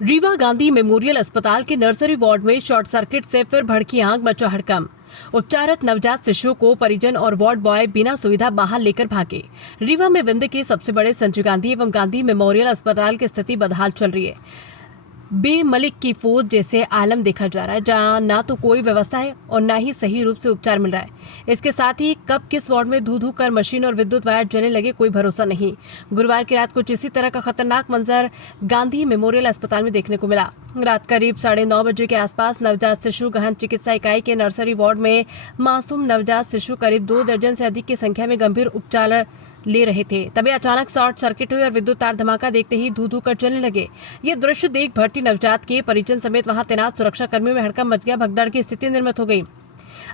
Rewa Gandhi memorial अस्पताल के nursery ward में शॉर्ट सर्किट से फिर भड़की आग, मचा हड़कंप। उपचारत नवजात शिशुओं को परिजन और वार्ड बॉय बिना सुविधा बाहर लेकर भागे। रीवा में विंध्य के सबसे बड़े संजय गांधी एवं गांधी मेमोरियल अस्पताल की स्थिति बदहाल चल रही है। बेमलिक की फौज जैसे आलम देखा जा रहा है, जहां ना तो कोई व्यवस्था है और ना ही सही रूप से उपचार मिल रहा है। इसके साथ ही कब किस वार्ड में धू धू कर मशीन और विद्युत वायर जलने लगे, कोई भरोसा नहीं। गुरुवार की रात कुछ इसी तरह का खतरनाक मंजर गांधी मेमोरियल अस्पताल में देखने को मिला। रात करीब 9:30 बजे के आसपास नवजात शिशु गहन चिकित्सा इकाई के नर्सरी वार्ड में मासूम नवजात शिशु करीब 2 दर्जन से अधिक की संख्या में गंभीर उपचार ले रहे थे। तभी अचानक शॉर्ट सर्किट हुई और विद्युत तार धमाका देखते ही धू धू कर जलने लगे। ये दृश्य देख भर्ती नवजात के परिजन समेत वहां तैनात सुरक्षा कर्मियों में हड़कंप मच गया। भगदड़ की स्थिति निर्मित हो गई।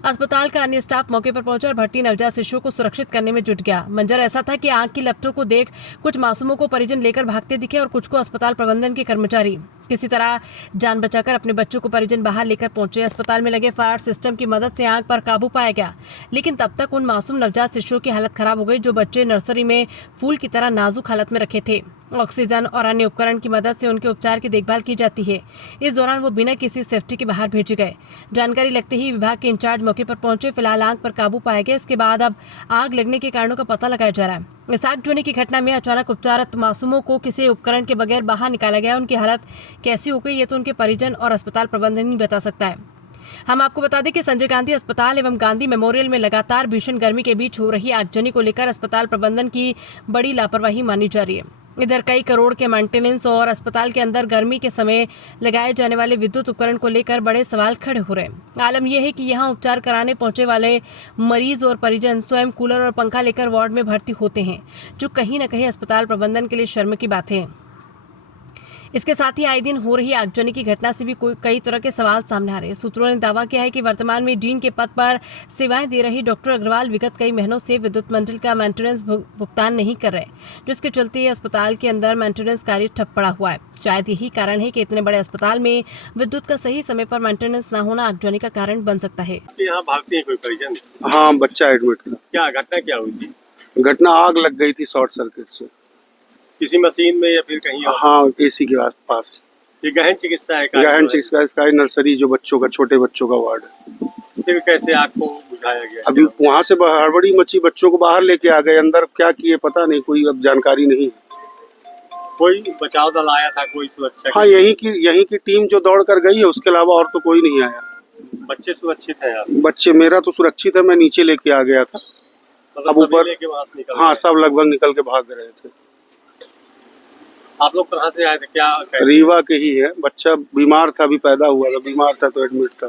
अस्पताल का अन्य स्टाफ मौके पर पहुंचा और भर्ती नवजात शिशुओं को सुरक्षित करने में जुट गया। मंजर ऐसा था कि आग की लपटों को देख कुछ मासूमों को परिजन लेकर भागते दिखे और कुछ को अस्पताल प्रबंधन के कर्मचारी किसी तरह जान बचाकर अपने बच्चों को परिजन बाहर लेकर पहुंचे। अस्पताल में लगे फायर सिस्टम की मदद से आग पर काबू पाया गया, लेकिन तब तक उन मासूम नवजात शिशुओं की हालत खराब हो गई जो बच्चे नर्सरी में फूल की तरह नाजुक हालत में रखे थे। ऑक्सीजन और अन्य उपकरण की मदद से उनके उपचार की देखभाल की जाती है। इस दौरान वो बिना किसी सेफ्टी के बाहर भेजे गए। जानकारी लगते ही विभाग के इंचार्ज मौके पर पहुंचे। फिलहाल आग पर काबू पाया गया। इसके बाद अब आग लगने के कारणों का पता लगाया जा रहा है। इस आग होने की घटना में अचानक उपचारत मासूमों को किसी उपकरण के बगैर बाहर निकाला गया। उनकी हालत कैसी हो गई ये तो उनके परिजन और अस्पताल प्रबंधन ही बता सकता है। हम आपको बता दें कि संजय गांधी अस्पताल एवं गांधी मेमोरियल में लगातार भीषण गर्मी के बीच हो रही आगजनी को लेकर अस्पताल प्रबंधन की बड़ी लापरवाही मानी जा रही है। इधर कई करोड़ के मेंटेनेंस और अस्पताल के अंदर गर्मी के समय लगाए जाने वाले विद्युत उपकरण को लेकर बड़े सवाल खड़े हो रहे हैं। आलम यह है कि यहां उपचार कराने पहुंचे वाले मरीज और परिजन स्वयं कूलर और पंखा लेकर वार्ड में भर्ती होते हैं, जो कहीं न कहीं अस्पताल प्रबंधन के लिए शर्म की बात है। इसके साथ ही आए दिन हो रही आगजनी की घटना से भी कई तरह के सवाल सामने आ रहे हैं। सूत्रों ने दावा किया है कि वर्तमान में डीन के पद पर सेवाएं दे रही डॉक्टर अग्रवाल विगत कई महीनों से विद्युत मंडल का मेंटेनेंस भुगतान नहीं कर रहे, जिसके चलते अस्पताल के अंदर मेंटेनेंस कार्य ठप पड़ा हुआ है। शायद यही कारण है कि इतने बड़े अस्पताल में विद्युत का सही समय पर मेंटेनेंस न होना आगजनी का कारण बन सकता है। यहाँ भागते हैं कोई परिजन? हाँ, बच्चा एडमिट था। क्या घटना क्या हुई थी? घटना आग लग गई थी शॉर्ट सर्किट से। किसी मशीन में या फिर कहीं और? हाँ, एसी के पास। ये गहन चिकित्सा है? गहन चिकित्सा नर्सरी जो बच्चों का, छोटे बच्चों का वार्ड है। फिर कैसे आग को बुझाया गया? अभी वहाँ से हड़बड़ी मची, बच्चों को बाहर लेके आ गए। अंदर क्या किए पता नहीं, कोई अब जानकारी नहीं। कोई बचाव दल आया था? कोई सुरक्षा? हाँ, यही की टीम जो दौड़ कर गई है, उसके अलावा और तो कोई नहीं आया। बच्चे सुरक्षित है? बच्चे मेरा तो सुरक्षित है, मैं नीचे लेके आ गया था। अब ऊपर लेके वहाँ से निकल? हाँ, सब लगभग निकल के भाग रहे थे। आप लोग कहाँ से आए थे? क्या रीवा के ही है। बच्चा बीमार था, अभी पैदा हुआ था, बीमार था तो एडमिट था।